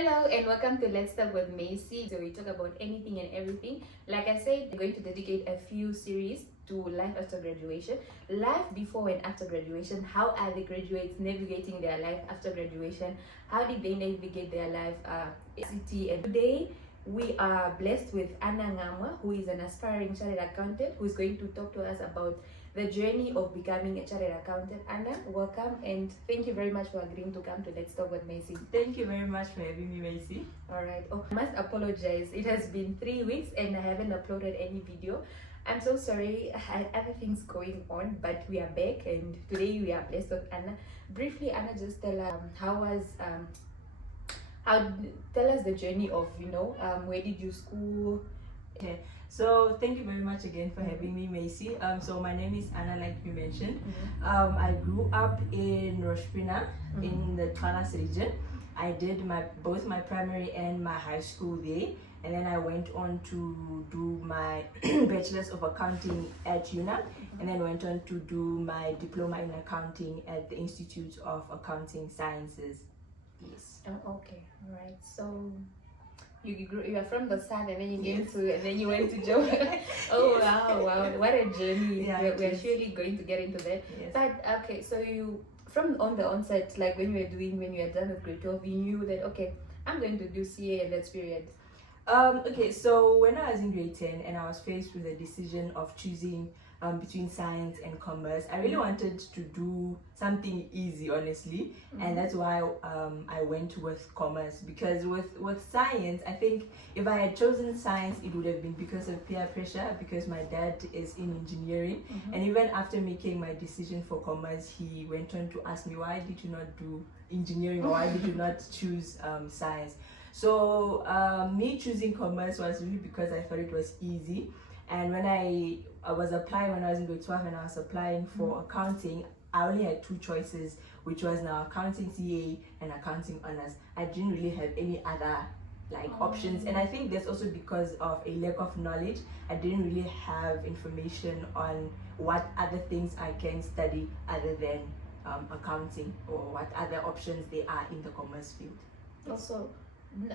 Hello and welcome to Let's Talk with Macy. So we talk about anything and everything. Like I said, we're going to dedicate a few series to life after graduation, life before and after graduation. How are the graduates navigating their life after graduation? How did they navigate their life city? And today we are blessed with Amwama, who is an aspiring chartered accountant, who is going to talk to us about the journey of becoming a chartered accountant. Anna, welcome and thank you very much for agreeing to come to Let's Talk with Macy. Thank you very much for having me, Macy. All right. Oh, I must apologize. It has been 3 weeks and I haven't uploaded any video. I'm so sorry. I had other things going on, but we are back and today we are blessed with Anna. Briefly, Anna, just tell us tell us the journey of where did you school? Okay. So thank you very much again for having me, Macy. So my name is Anna, like you mentioned. I grew up in Roshpina in the Twanas region. I did both my primary and my high school there, and then I went on to do my bachelor's of accounting at UNAM, and then went on to do my diploma in accounting at the Institute of Accounting Sciences. Yes. Oh, okay. All right. So you are from the south and then you went to Joburg. Oh wow, what a journey. Yeah, we're surely going to get into that. Yes. But okay, so you from on the onset, like when you were done with grade 12, you knew that okay, I'm going to do CA and that's period. Okay, so when I was in grade 10 and I was faced with the decision of choosing between science and commerce, I really wanted to do something easy, honestly, and that's why I went with commerce. Because with science, I think if I had chosen science, it would have been because of peer pressure, because my dad is in engineering, and even after making my decision for commerce, he went on to ask me, why did you not do engineering, or why did you not choose science? So me choosing commerce was really because I thought it was easy. And when I was applying, when I was in grade 12 and I was applying for accounting, I only had two choices, which was now accounting CA and accounting honors. I didn't really have any other options, and I think that's also because of a lack of knowledge. I didn't really have information on what other things I can study other than accounting, or what other options there are in the commerce field. Also,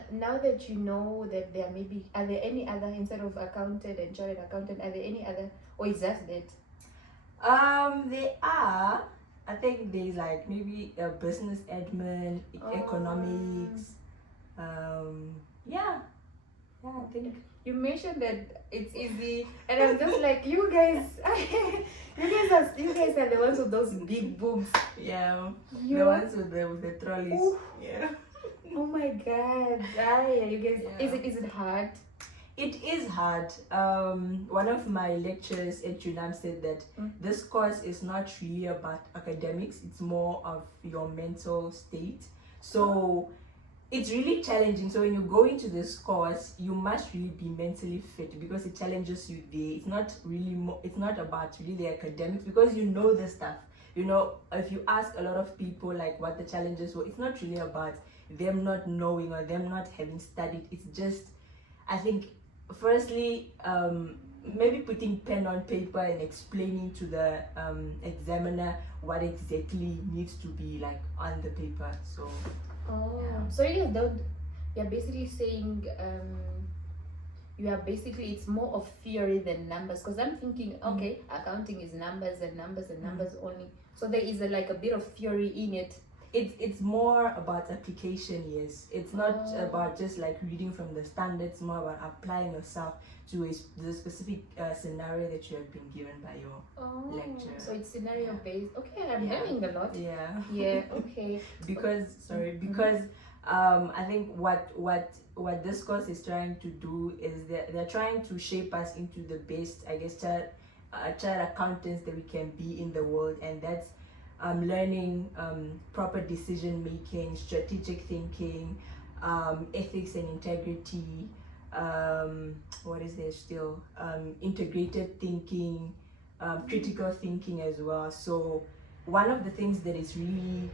now that you know that are there any other, instead of accountant and chartered accountant, are there any other, or is that it? There are. I think there's maybe a business admin, economics. Yeah, I think. You mentioned that it's easy, and I'm just like, you guys are the ones with those big boobs. Yeah, the ones with the trolleys. Oof. Yeah. Oh my god, you guys, Yeah. Is it hard? It is hard. One of my lecturers at UNAM said that this course is not really about academics, it's more of your mental state. So it's really challenging. So when you go into this course, you must really be mentally fit, because it challenges you there. It's not really it's not about really the academics, because you know the stuff. If you ask a lot of people what the challenges were, it's not really about them not knowing or them not having studied. It's just, I think, firstly, maybe putting pen on paper and explaining to the examiner what exactly needs to be on the paper. So So you're basically saying it's more of theory than numbers, because I'm thinking okay, accounting is numbers and numbers and numbers only, so there is a bit of theory in it. It's more about application. Yes, it's not about just reading from the standards. It's more about applying yourself to the specific scenario that you have been given by your lecturer. So it's scenario based. Okay, I'm learning a lot. Yeah. Okay. because I think what this course is trying to do is they're trying to shape us into the best, I guess, chartered accountants that we can be in the world, and that's learning proper decision making, strategic thinking, ethics and integrity. What is there still? Integrated thinking, critical thinking as well. So one of the things that is really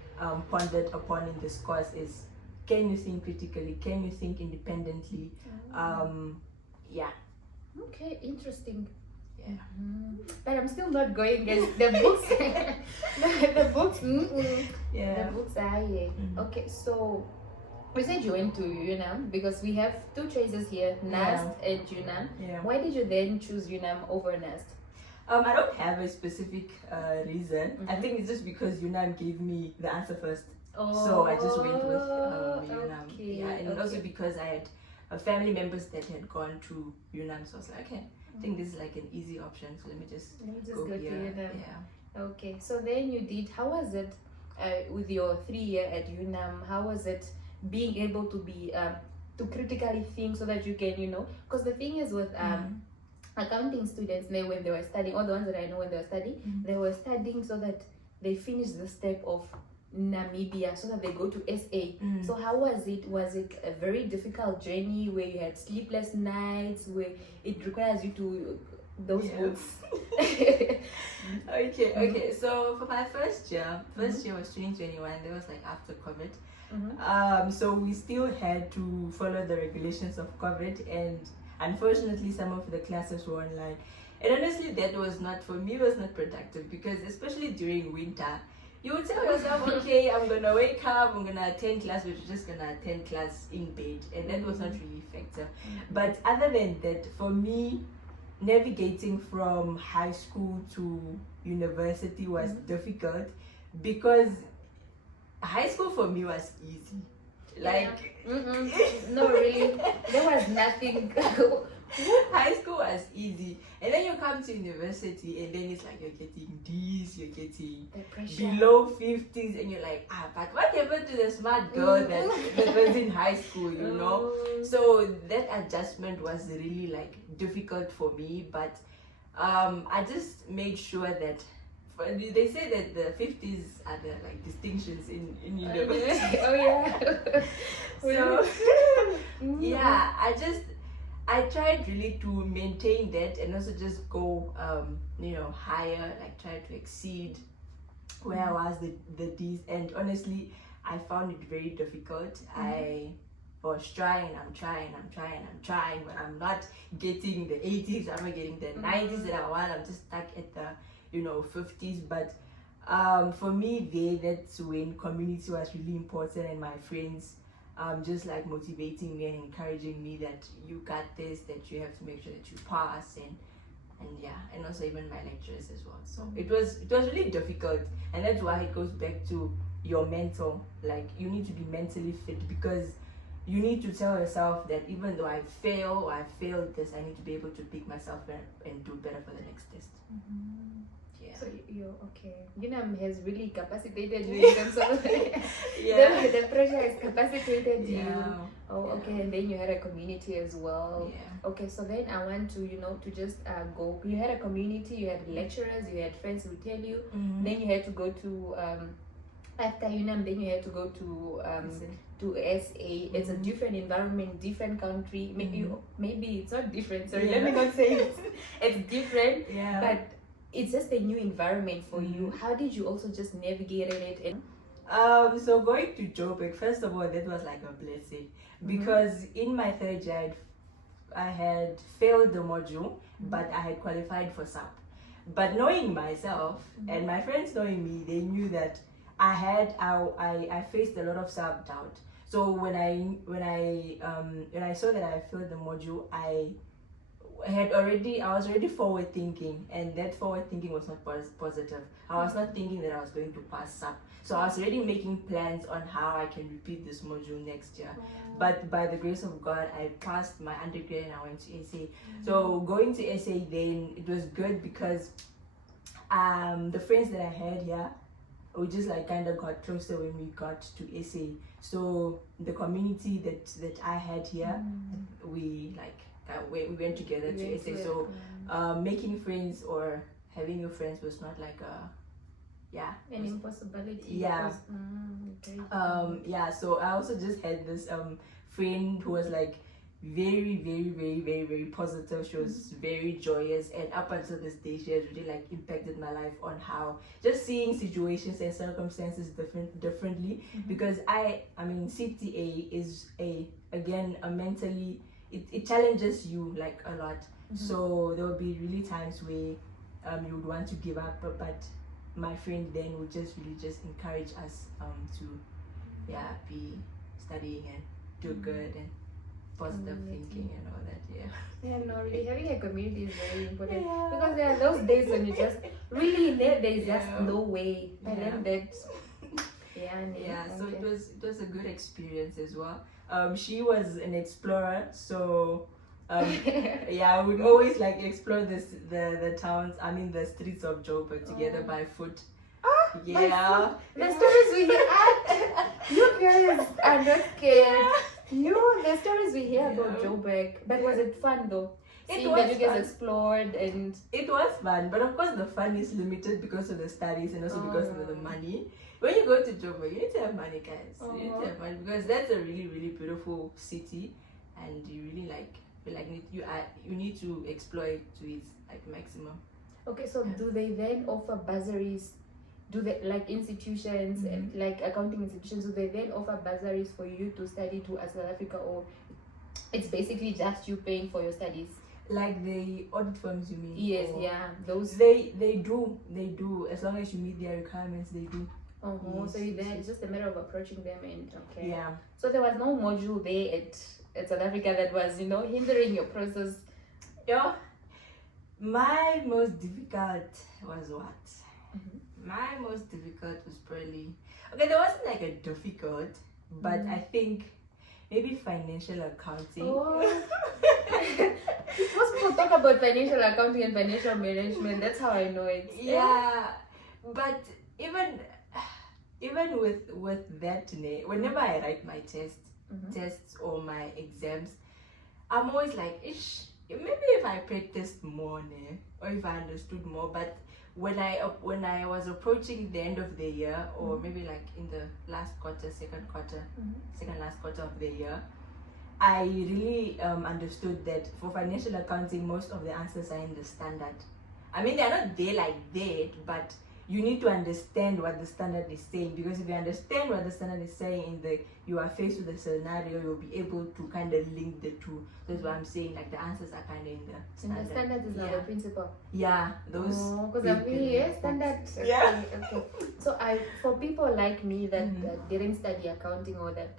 pondered upon in this course is, can you think critically? Can you think independently? Yeah. Okay, interesting. Yeah. But I'm still not going, guys. The books, the books, Yeah. the books are here. Okay, so We said you went to UNAM because we have two choices here, NAST and UNAM. Yeah. Why did you then choose UNAM over NAST? I don't have a specific reason. I think it's just because UNAM gave me the answer first. So I just went with UNAM. Okay, Yeah, and also because I had family members that had gone to UNAM, so I was like, okay, I think this is like an easy option. So let me just go to here. UNAM. Yeah. Okay, so then you did. How was it with your 3 year at UNAM? How was it being able to be to critically think so that you can, you know? Because the thing is with accounting students, when they were studying, all the ones that I know when they were studying, they were studying so that they finish the step of Namibia so that they go to SA. So how was it? Was it a very difficult journey where you had sleepless nights, where it requires you to those books? Okay. So for my first year was 2021. That was like after COVID. So we still had to follow the regulations of COVID, and unfortunately some of the classes were online. And honestly, that was not, for me, was not productive, because especially during winter, you would tell yourself, okay, I'm gonna wake up, I'm gonna attend class, but you're just gonna attend class in bed, and that was not really effective. But other than that, for me, navigating from high school to university was difficult, because high school for me was easy. Like, no, really, there was nothing. High school was easy, and then you come to university, and then it's like you're getting D's, you're getting below 50s, and you're like, but what happened to the smart girl that was in high school, you know? So that adjustment was really like difficult for me, but I just made sure that they say that the 50s are the like distinctions in university. So yeah, I tried really to maintain that, and also just go higher, like try to exceed where I was the D's. And honestly, I found it very difficult. I was trying, I'm trying, but I'm not getting the 80s, I'm not getting the 90s that I want. I'm just stuck at the 50s. But for me, that's when community was really important, and my friends just like motivating me and encouraging me that you got this, that you have to make sure that you pass, and also even my lecturers as well. So it was really difficult, and that's why it goes back to your mental. Like, you need to be mentally fit, because you need to tell yourself that even though I fail or I failed this, I need to be able to pick myself up and do better for the next test. Yeah. So you're okay. UNAM has really capacitated you in terms of the pressure has capacitated you. Okay, and then you had a community as well. Okay, so then I want to to just go. You had a community, you had lecturers, you had friends who tell you. Then you had to go to after UNAM, then you had to go to SA. It's a different environment, different country. Maybe it's not different. Sorry, let me not say it's different. But it's just a new environment for you. How did you also just navigate it? So going to Joburg, first of all, that was like a blessing, because in my third year, I had failed the module, but I had qualified for SAP. But knowing myself and my friends knowing me, they knew that I faced a lot of self-doubt. So when I saw that I failed the module, I was already forward thinking, and that forward thinking was not positive. I was not thinking that I was going to pass SAP. So I was already making plans on how I can repeat this module next year. But by the grace of God, I passed my undergrad and I went to SA. So going to SA then, it was good, because the friends that I had here, we just like kind of got closer when we got to SA. So the community that I had here, we went together to SA. So making friends or having new friends was not like an impossibility. So I also just had this friend who was like very, very, very, very, very positive. She was very joyous, and up until this day, she has really like impacted my life on how just seeing situations and circumstances differently. Because I mean, CTA is a mentally, it challenges you like a lot. So there will be really times where you would want to give up, but my friend then would just really just encourage us to studying and do good and positive thinking and all that. Yeah, no, really having a community is very important Yeah. because there are those days when you just really there's just Yeah. no way. I Yeah. learned that. Yeah, So okay. it was a good experience as well. She was an explorer, so yeah, I would always like explore the towns. I mean the streets of Joburg together by foot. Yeah. The stories we hear, you guys are not scared. The stories we hear about Yeah. Joburg. But was it fun though? It Seeing was that you guys fun. explored and It was fun, but of course the fun is limited because of the studies and also because of the money. When you go to Joburg, you need to have money, guys. You need to have money because that's a really, really beautiful city, and you really you need to explore it to its like maximum. okay, so do they then offer bursaries? Do they like institutions and like accounting institutions? Do they then offer bursaries for you to study to South Africa, or it's basically just you paying for your studies? Like the audit firms, you mean? Yes, Or- yeah, those. They do as long as you meet their requirements. They do. So you then it's just a matter of approaching them and okay. Yeah. So there was no module there at South Africa that was hindering your process. Yeah. My most difficult was what? My most difficult was probably there wasn't like a difficult, but I think maybe financial accounting. Most people talk about financial accounting and financial management. That's how I know it. Yeah, but even with that, whenever I write my tests or my exams, I'm always like, ish, maybe if I practiced more, or if I understood more. But when I was approaching the end of the year, or maybe like in the last quarter, second last quarter of the year, I really understood that for financial accounting, most of the answers are in the standard. I mean, they're not there like that, but you need to understand what the standard is saying, because if you understand what the standard is saying you are faced with a scenario, you'll be able to kind of link the two. That's what I'm saying, like the answers are kind of in the standard. And the standard is not the principal. Yeah, those. Because I'm really standard. Yeah. Okay. So for people like me that didn't study accounting or that,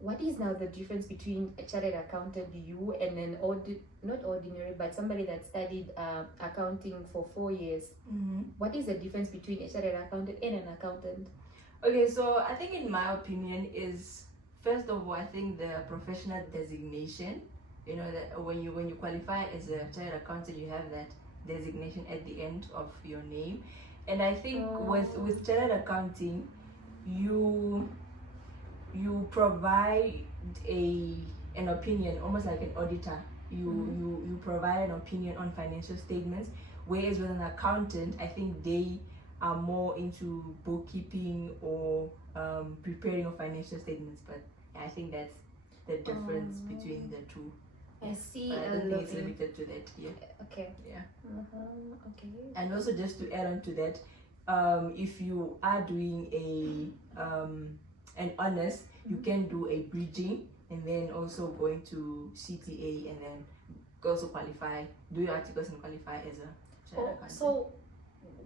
what is now the difference between a chartered accountant, you, and an not ordinary, but somebody that studied accounting for 4 years? What is the difference between a chartered accountant and an accountant? Okay, so I think in my opinion is, first of all, I think the professional designation, that when you qualify as a chartered accountant, you have that designation at the end of your name. And I think with chartered accounting, you provide an opinion, almost like an auditor. You provide an opinion on financial statements, whereas with an accountant, I think they are more into bookkeeping or preparing of financial statements. But I think that's the difference between the two. I see. But I don't think it's limited to that. Yeah. Okay. Yeah. Okay. And also, just to add on to that, if you are doing an honors, you can do a bridging and then also going to CTA and then also qualify, do your articles and qualify as a chartered accountant. So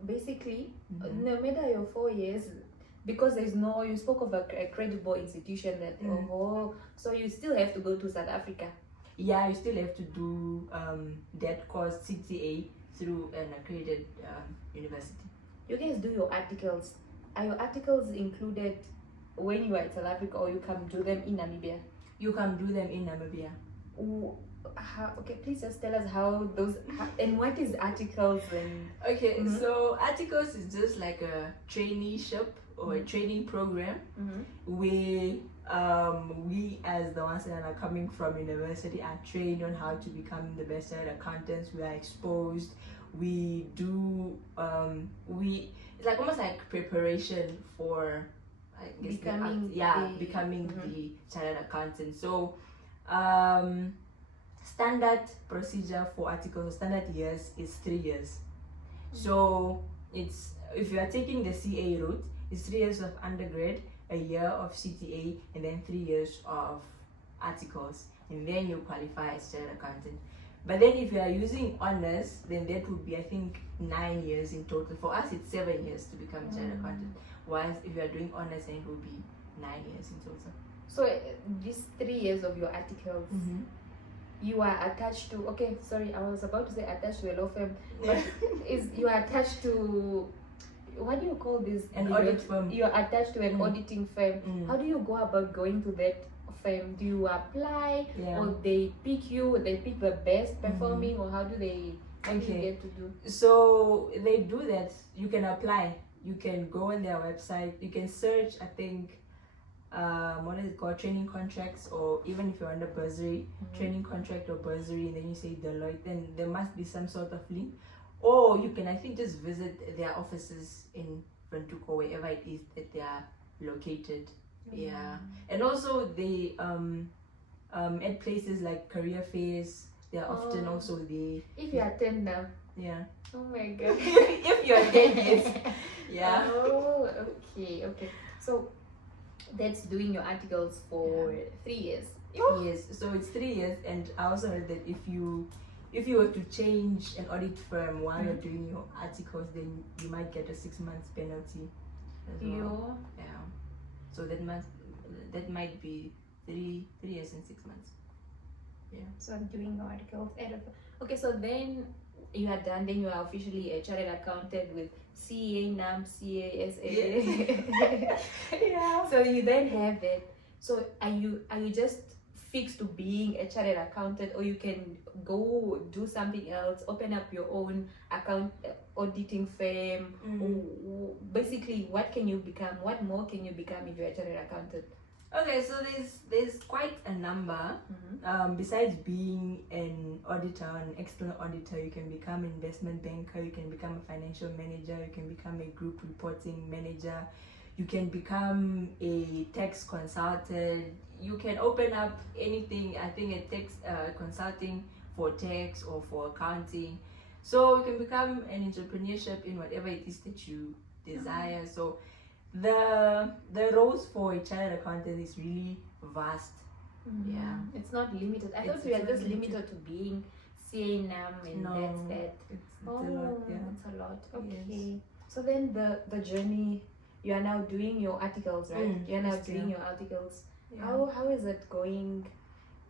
basically, no matter your 4 years, because you spoke of a credible institution that so you still have to go to South Africa. Yeah, you still have to do that course CTA through an accredited university. You guys do your articles. Are your articles included when you are in South Africa, or you come do them in Namibia? You can do them in Namibia. Okay, please just tell us how and what is articles and... Okay, so articles is just like a traineeship or a training program where we as the ones that are coming from university are trained on how to become the best chartered accountants. We are exposed. We do it's like almost like preparation for becoming the chartered accountant. So standard procedure for articles, standard years is 3 years. So it's, if you are taking the CA route, it's 3 years of undergrad, a year of CTA, and then 3 years of articles, and then you qualify as chartered accountant. But then if you are using honors, then that would be, I think, 9 years in total. For us, it's 7 years to become a chartered accountant. Whilst if you are doing honors, then it will be 9 years in total. So these 3 years of your articles, you are attached to, okay, sorry, I was about to say attached to a law firm, but you are attached to, what do you call this? An audit firm. You're attached to an auditing firm. How do you go about going to that firm? Do you apply, or they pick you, they pick the best performing, or how do you get to do? So they do that. You can apply. You can go on their website. You can search, I think, what is it called, training contracts, or even if you're under bursary, training contract or bursary, and then you say Deloitte, then there must be some sort of link. Or you can, I think, just visit their offices in Ventuko, wherever it is that they are located. Yeah. And also they at places like career fairs, they are often also the, if you attend now. Yeah. Oh my god. If you attend, yes. Yeah. Oh, okay. So that's doing your articles for 3 years. Yes, so it's 3 years, and I also heard that if you were to change an audit firm while you're doing your articles, then you might get a 6 months penalty as well. Yeah. So that might be 3 years and 6 months. Yeah. So I'm doing your articles. Okay, so then you are done. Then you are officially a chartered accountant with CA, NAM, CASA. Yeah. So you then have it. So are you just fixed to being a chartered accountant, or you can go do something else, open up your own auditing firm? Basically, what can you become? What more can you become if you're a chartered accountant? Okay, so there's quite a number. Besides being an auditor, an external auditor, you can become an investment banker, you can become a financial manager, you can become a group reporting manager, you can become a tax consultant, you can open up anything, I think, a tax consulting for tax or for accounting. So you can become an entrepreneurship in whatever it is that you desire. So the roles for a chartered accountant is really vast. Yeah, it's not limited. I thought we are just limited to being CA, NAM, and that's that. It's a lot. Yeah, it's a lot. Okay. Yes. So then the journey, you are now doing your articles, right? You are now doing your articles. Yeah. How is it going?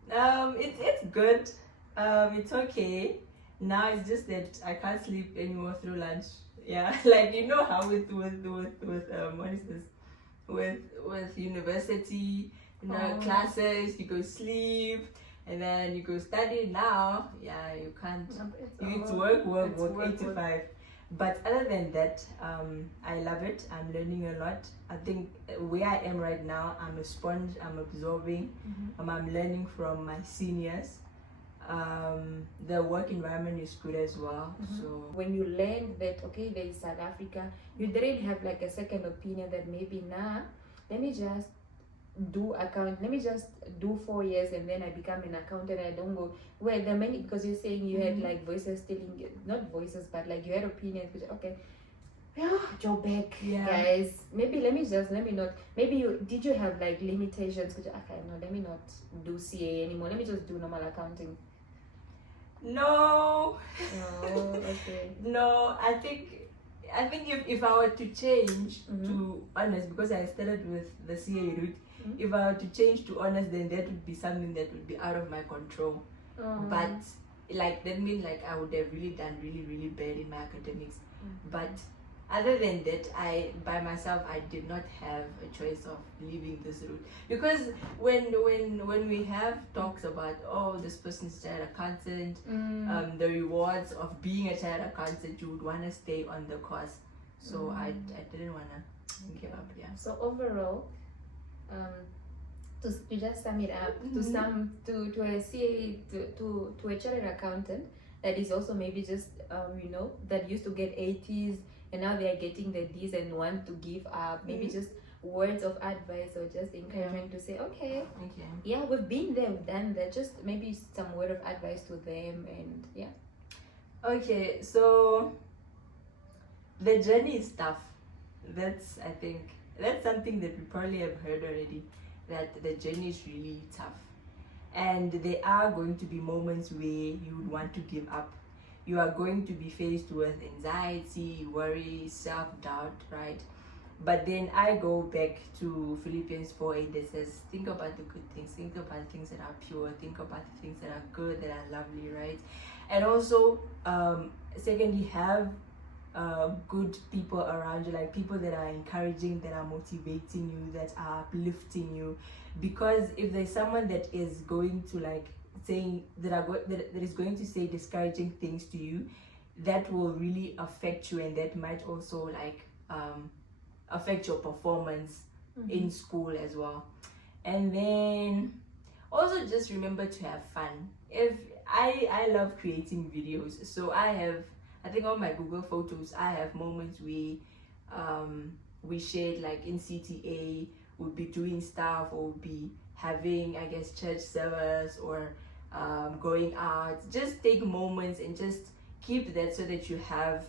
It's good. It's okay. Now it's just that I can't sleep anymore through lunch. Yeah, like, you know how with what is this? With university, classes, you go sleep and then you go study. Now, yeah, you can't. You need to work 8 to 5. But other than that, I love it. I'm learning a lot. I think where I am right now, I'm a sponge. I'm absorbing. I'm learning from my seniors. The work environment is good as well. So when you learned that, okay, there is South Africa, you didn't have like a second opinion that maybe let me just do 4 years and then I become an accountant. I don't go where the many, because you're saying you had like voices telling you, not voices, but like you had opinions, which, okay, Joe back, guys, maybe let me not, maybe did you have like limitations, which, okay, no, let me not do CA anymore, let me just do normal accounting? No. Okay. No, I think if I were to change to honors, because I started with the CA route, if I were to change to honors, then that would be something that would be out of my control. But like that means like I would have really done really bad in my academics. But other than that, by myself I did not have a choice of leaving this route, because when we have talks about, oh, this person's a chartered accountant, the rewards of being a chartered accountant, you would want to stay on the course. So I didn't want to give up. Yeah. So overall, to just sum it up, to a CA, to a chartered accountant that is also maybe just that used to get 80s and now they are getting the D's and want to give up, maybe just words of advice or just encouragement to say, okay, yeah, we've been there, we've done that, just maybe some word of advice to them. And yeah, okay, so the journey is tough. I think that's something that we probably have heard already, that the journey is really tough, and there are going to be moments where you would want to give up. You are going to be faced with anxiety, worry, self-doubt, right? But then I go back to Philippians 4:8 that says, think about the good things, think about things that are pure, think about the things that are good, that are lovely, right? And also, secondly, have good people around you, like people that are encouraging, that are motivating you, that are uplifting you. Because if there's someone that is going to like saying that is going to say discouraging things to you, that will really affect you, and that might also like affect your performance in school as well. And then also just remember to have fun. If I love creating videos, so I think on my Google Photos I have moments we shared, like in CTA we'll be doing stuff, or we'll be having, I guess, church service, or going out. Just take moments and just keep that so that you have,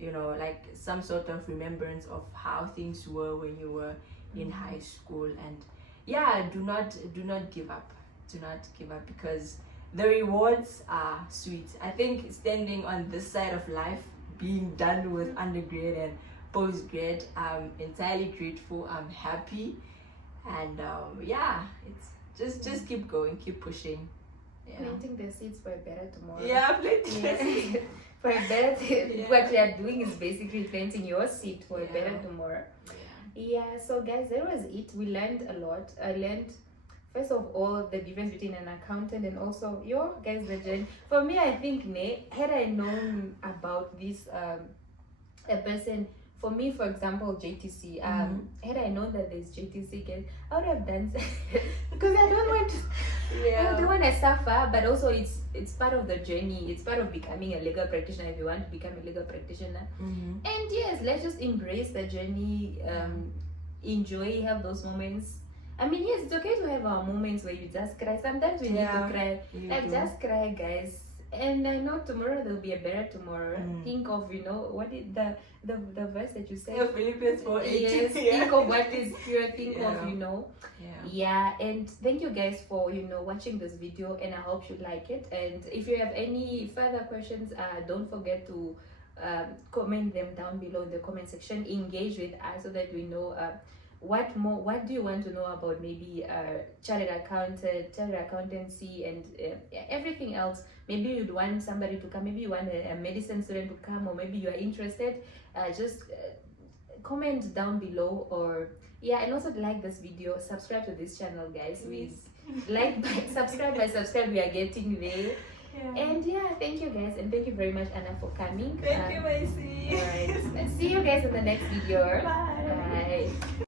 you know, like some sort of remembrance of how things were when you were in high school. And yeah, do not give up. Do not give up, because the rewards are sweet. I think standing on this side of life, being done with undergrad and postgrad, I'm entirely grateful. I'm happy, and yeah, it's just keep going, keep pushing. Yeah. Planting the seeds for a better tomorrow. Yeah, planting the seeds. For a better what we are doing is basically planting your seed for a better tomorrow. Yeah, so guys, that was it. We learned a lot. I learned, first of all, the difference between an accountant and also your guys' journey. For me, I think, had I known about this, a person, for me, for example, JTC, had I known that there's JTC, guys, I would have done because I don't want to, I don't want to suffer, but also it's part of the journey. It's part of becoming a legal practitioner if you want to become a legal practitioner. And yes, let's just embrace the journey, enjoy, have those moments. I mean, yes, it's okay to have our moments where you just cry. Sometimes we need to cry. Like, just cry, guys. And I know tomorrow there'll be a better tomorrow. Think of, you know, what is the verse that you said? Philippians 4:8. Yes, think of what is pure. Think of, you know. Yeah, and thank you guys for, you know, watching this video, and I hope you like it. And if you have any further questions, don't forget to comment them down below in the comment section. Engage with us so that we know what do you want to know about, maybe chartered accountancy, and everything else. Maybe you'd want somebody to come, maybe you want a medicine student to come, or maybe you are interested. Just comment down below, or and also like this video, subscribe to this channel, guys. We like subscribe, we are getting there. And thank you guys, and thank you very much, Anna, for coming. Thank you, Macy. All right, see you guys in the next video. Bye. Bye.